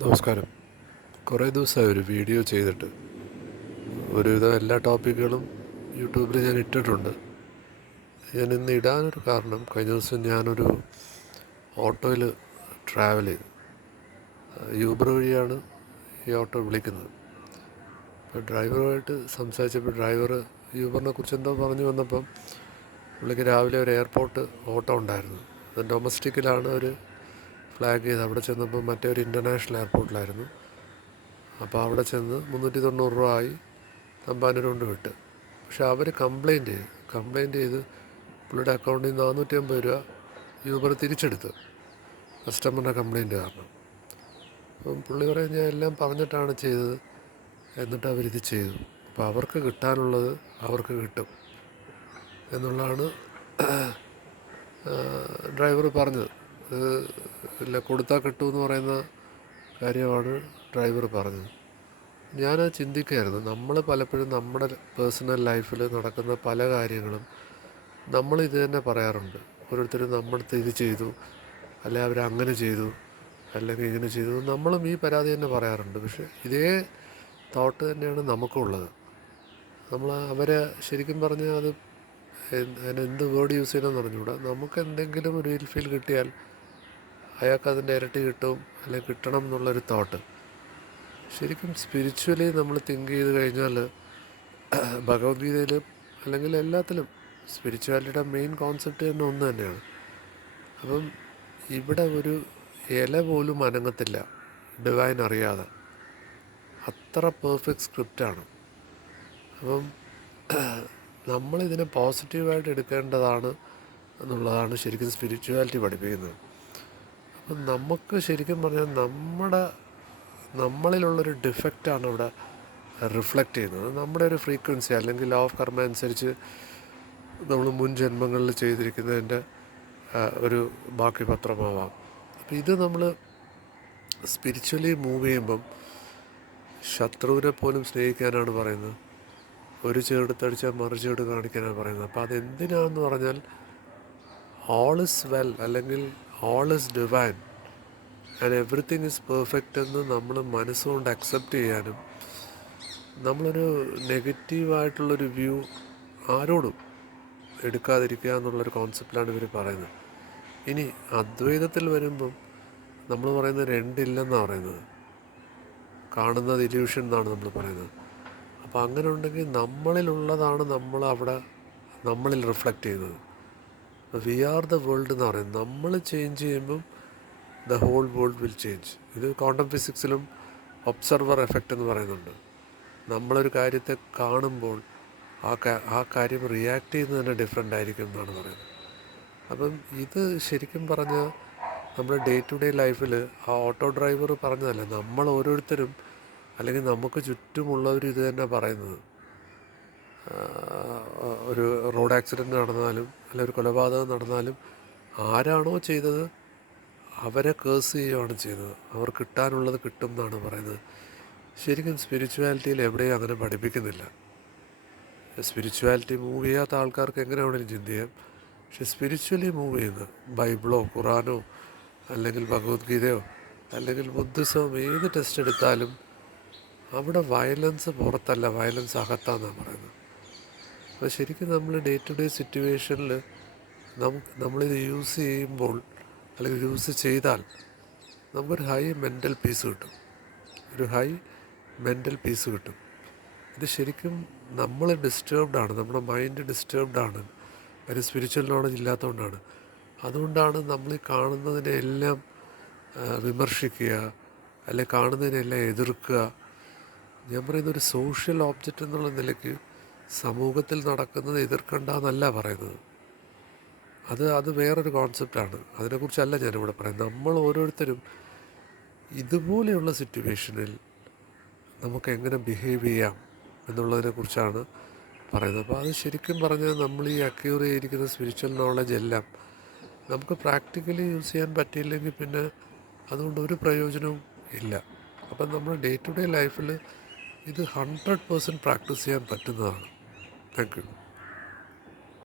നമസ്കാരം. കുറേ ദിവസമായി ഒരു വീഡിയോ ചെയ്തിട്ട്. ഒരുവിധം എല്ലാ ടോപ്പിക്കുകളും യൂട്യൂബിൽ ഞാൻ ഇട്ടിട്ടുണ്ട്. ഞാൻ ഇന്ന് ഇടാനൊരു കാരണം, കഴിഞ്ഞ ദിവസം ഞാനൊരു ഓട്ടോയിൽ ട്രാവൽ ചെയ്തു. യൂബർ വഴിയാണ് ഈ ഓട്ടോ വിളിക്കുന്നത്. അപ്പോൾ ഡ്രൈവറുമായിട്ട് സംസാരിച്ചപ്പോൾ ഡ്രൈവർ യൂബറിനെ കുറിച്ച് എന്തോ പറഞ്ഞു വന്നപ്പം പുള്ളിക്ക് രാവിലെ ഒരു എയർപോർട്ട് ഓട്ടോ ഉണ്ടായിരുന്നു. അത് ഡൊമസ്റ്റിക്കിലാണ് ഒരു ഫ്ലാഗ് ചെയ്ത്. അവിടെ ചെന്നപ്പോൾ മറ്റേ ഒരു ഇൻ്റർനാഷണൽ എയർപോർട്ടിലായിരുന്നു. അപ്പോൾ അവിടെ ചെന്ന് 390 രൂപ ആയി, തമ്പാനൂർ കൊണ്ട് വിട്ട്. പക്ഷെ അവർ കംപ്ലയിൻ്റ് ചെയ്ത് പുള്ളിയുടെ അക്കൗണ്ടിൽ നിന്ന് 450 രൂപ യൂബർ തിരിച്ചെടുത്തു, കസ്റ്റമറിൻ്റെ കംപ്ലയിൻ്റ് കാരണം. അപ്പം പുള്ളി പറയും, ഞാൻ എല്ലാം പറഞ്ഞിട്ടാണ് ചെയ്തത്, എന്നിട്ട് അവരിത് ചെയ്തു. അപ്പോൾ അവർക്ക് കിട്ടാനുള്ളത് അവർക്ക് കിട്ടും എന്നുള്ളതാണ് ഡ്രൈവർ പറഞ്ഞത്. ഇല്ല, കൊടുത്താൽ കിട്ടുമെന്ന് പറയുന്ന കാര്യമാണ് ഡ്രൈവർ പറഞ്ഞത്. ഞാനത് ചിന്തിക്കുകയായിരുന്നു. നമ്മൾ പലപ്പോഴും നമ്മുടെ പേഴ്സണൽ ലൈഫിൽ നടക്കുന്ന പല കാര്യങ്ങളും നമ്മളിത് തന്നെ പറയാറുണ്ട്. ഓരോരുത്തരും നമ്മളടുത്ത് ഇത് ചെയ്തു, അല്ലെങ്കിൽ അവരങ്ങനെ ചെയ്തു, അല്ലെങ്കിൽ ഇങ്ങനെ ചെയ്തു, നമ്മളും ഈ പരാതി തന്നെ പറയാറുണ്ട്. പക്ഷേ ഇതേ തോട്ട് തന്നെയാണ് നമുക്കുള്ളത്. നമ്മൾ അവരെ ശരിക്കും പറഞ്ഞാൽ അത് എന്ത് വേർഡ് യൂസ് ചെയ്യണമെന്ന് പറഞ്ഞുകൂടാ. നമുക്ക് എന്തെങ്കിലും ഒരു ഫീൽ കിട്ടിയാൽ അയാൾക്ക് അതിൻ്റെ ഇരട്ടി കിട്ടും, അല്ലെങ്കിൽ കിട്ടണം എന്നുള്ളൊരു തോട്ട്. ശരിക്കും സ്പിരിച്വലി നമ്മൾ തിങ്ക് ചെയ്ത് കഴിഞ്ഞാൽ ഭഗവത്ഗീതയിൽ അല്ലെങ്കിൽ എല്ലാത്തിലും സ്പിരിച്വാലിറ്റിയുടെ മെയിൻ കോൺസെപ്റ്റ് തന്നെ ഒന്ന് തന്നെയാണ്. അപ്പം ഇവിടെ ഒരു ഇല പോലും അനങ്ങത്തില്ല ഡിവൈൻ അറിയാതെ. അത്ര പെർഫെക്റ്റ് സ്ക്രിപ്റ്റാണ്. അപ്പം നമ്മളിതിനെ പോസിറ്റീവായിട്ട് എടുക്കേണ്ടതാണ് എന്നുള്ളതാണ് ശരിക്കും സ്പിരിച്വാലിറ്റി പഠിപ്പിക്കുന്നത്. അപ്പം നമുക്ക് ശരിക്കും പറഞ്ഞാൽ നമ്മളിലുള്ളൊരു ഡിഫക്റ്റാണ് ഇവിടെ റിഫ്ലക്റ്റ് ചെയ്യുന്നത്. നമ്മുടെ ഒരു ഫ്രീക്വൻസി അല്ലെങ്കിൽ ലോ ഓഫ് കർമ്മ അനുസരിച്ച് നമ്മൾ മുൻ ജന്മങ്ങളിൽ ചെയ്തിരിക്കുന്നതിൻ്റെ ഒരു ബാക്കി പത്രമാവാം. അപ്പോൾ ഇത് നമ്മൾ സ്പിരിച്വലി മൂവ് ചെയ്യുമ്പം ശത്രുവിനെ പോലും സ്നേഹിക്കാനാണ് പറയുന്നത്. ഒരു ചേർത്തടിച്ചാൽ മറു ചേർത്ത് കാണിക്കാനാണ് പറയുന്നത്. അപ്പോൾ അതെന്തിനാണെന്ന് പറഞ്ഞാൽ ഓൾ ഇസ് വെൽ, അല്ലെങ്കിൽ all is divine and everything is perfect എന്ന് നമ്മൾ മനസ്സുകൊണ്ട് അക്സെപ്റ്റ് ചെയ്യാനും, നമ്മളൊരു നെഗറ്റീവായിട്ടുള്ളൊരു വ്യൂ ആരോടും എടുക്കാതിരിക്കുക എന്നുള്ളൊരു കോൺസെപ്റ്റിലാണ് ഇവർ പറയുന്നത്. ഇനി അദ്വൈതത്തിൽ വരുമ്പം നമ്മൾ പറയുന്നത് രണ്ടില്ലെന്നാണ് പറയുന്നത്. കാണുന്നത് ഇല്യൂഷൻ എന്നാണ് നമ്മൾ പറയുന്നത്. അപ്പോൾ അങ്ങനെ ഉണ്ടെങ്കിൽ നമ്മളിലുള്ളതാണ് നമ്മളിൽ റിഫ്ലക്റ്റ് ചെയ്യുന്നത്. വി ആർ ദ വേൾഡ് എന്ന് പറയുന്നത്. നമ്മൾ ചേഞ്ച് ചെയ്യുമ്പം the whole world will change. ഇത് ക്വാണ്ടം ഫിസിക്സിലും ഒബ്സർവർ എഫക്റ്റ് എന്ന് പറയുന്നുണ്ട്. നമ്മളൊരു കാര്യത്തെ കാണുമ്പോൾ ആ കാര്യം റിയാക്ട് ചെയ്യുന്നത് തന്നെ ഡിഫറെൻ്റ് ആയിരിക്കും എന്നാണ് പറയുന്നത്. അപ്പം ഇത് ശരിക്കും പറഞ്ഞാൽ നമ്മുടെ ഡേ ടു ഡേ ലൈഫിൽ ആ ഓട്ടോ ഡ്രൈവർ പറഞ്ഞതല്ല, നമ്മൾ ഓരോരുത്തരും അല്ലെങ്കിൽ നമുക്ക് ചുറ്റുമുള്ളവർ ഇത് തന്നെ പറയുന്നത്. ഒരു റോഡ് ആക്സിഡൻറ്റ് നടന്നാലും അല്ലെങ്കിൽ ഒരു കൊലപാതകം നടന്നാലും ആരാണോ ചെയ്തത് അവരെ കേസ് ചെയ്യുകയാണ് ചെയ്യുന്നത്. അവർ കിട്ടാനുള്ളത് കിട്ടും എന്നാണ് പറയുന്നത്. ശരിക്കും സ്പിരിച്വാലിറ്റിയിൽ എവിടെയും അങ്ങനെ പഠിപ്പിക്കുന്നില്ല. സ്പിരിച്വാലിറ്റി മൂവ് ചെയ്യാത്ത ആൾക്കാർക്ക് എങ്ങനെ വേണമെങ്കിലും ചിന്തിക്കാം. പക്ഷെ സ്പിരിച്വലി മൂവ് ചെയ്യുന്നത് ബൈബിളോ ഖുറാനോ അല്ലെങ്കിൽ ഭഗവത്ഗീതയോ അല്ലെങ്കിൽ ബുദ്ധിസവും ഏത് ടെസ്റ്റ് എടുത്താലും അവിടെ വയലൻസ് പുറത്തല്ല, വയലൻസ് അകത്താന്നാണ് പറയുന്നത്. അപ്പോൾ ശരിക്കും നമ്മൾ ഡേ ടു ഡേ സിറ്റുവേഷനിൽ നമ്മളിത് യൂസ് ചെയ്യുമ്പോൾ അല്ലെങ്കിൽ യൂസ് ചെയ്താൽ നമുക്കൊരു ഹൈ മെൻ്റൽ പീസ് കിട്ടും. ഇത് ശരിക്കും നമ്മൾ ഡിസ്റ്റർബ്ഡാണ്, നമ്മുടെ മൈൻഡ് ഡിസ്റ്റർബ്ഡാണ്. അതിന് സ്പിരിച്വൽ നോളജ് ഇല്ലാത്തതുകൊണ്ടാണ്. അതുകൊണ്ടാണ് നമ്മൾ ഈ കാണുന്നതിനെല്ലാം വിമർശിക്കുക, അല്ലെങ്കിൽ കാണുന്നതിനെല്ലാം എതിർക്കുക. ഞാൻ പറയുന്ന ഒരു സോഷ്യൽ ഓബ്ജക്റ്റ് എന്നുള്ള നിലയ്ക്ക് സമൂഹത്തിൽ നടക്കുന്നത് എതിർക്കണ്ട എന്നല്ല പറയുന്നത്. അത് വേറൊരു കോൺസെപ്റ്റാണ്. അതിനെക്കുറിച്ചല്ല ഞാനിവിടെ പറയുന്നത്. നമ്മൾ ഓരോരുത്തരും ഇതുപോലെയുള്ള സിറ്റുവേഷനിൽ നമുക്ക് എങ്ങനെ ബിഹേവ് ചെയ്യാം എന്നുള്ളതിനെക്കുറിച്ചാണ് പറയുന്നത്. അപ്പോൾ അത് ശരിക്കും പറഞ്ഞാൽ നമ്മൾ ഈ അക്യൂർ ചെയ്തിരിക്കുന്ന സ്പിരിച്വൽ നോളജ് എല്ലാം നമുക്ക് പ്രാക്ടിക്കലി യൂസ് ചെയ്യാൻ പറ്റിയില്ലെങ്കിൽ പിന്നെ അതുകൊണ്ട് ഒരു പ്രയോജനവും ഇല്ല. അപ്പം നമ്മൾ ഡേ ടു ഡേ ലൈഫിൽ ഇത് 100% പ്രാക്ടീസ് ചെയ്യാൻ പറ്റുന്നതാണ്. Thank you.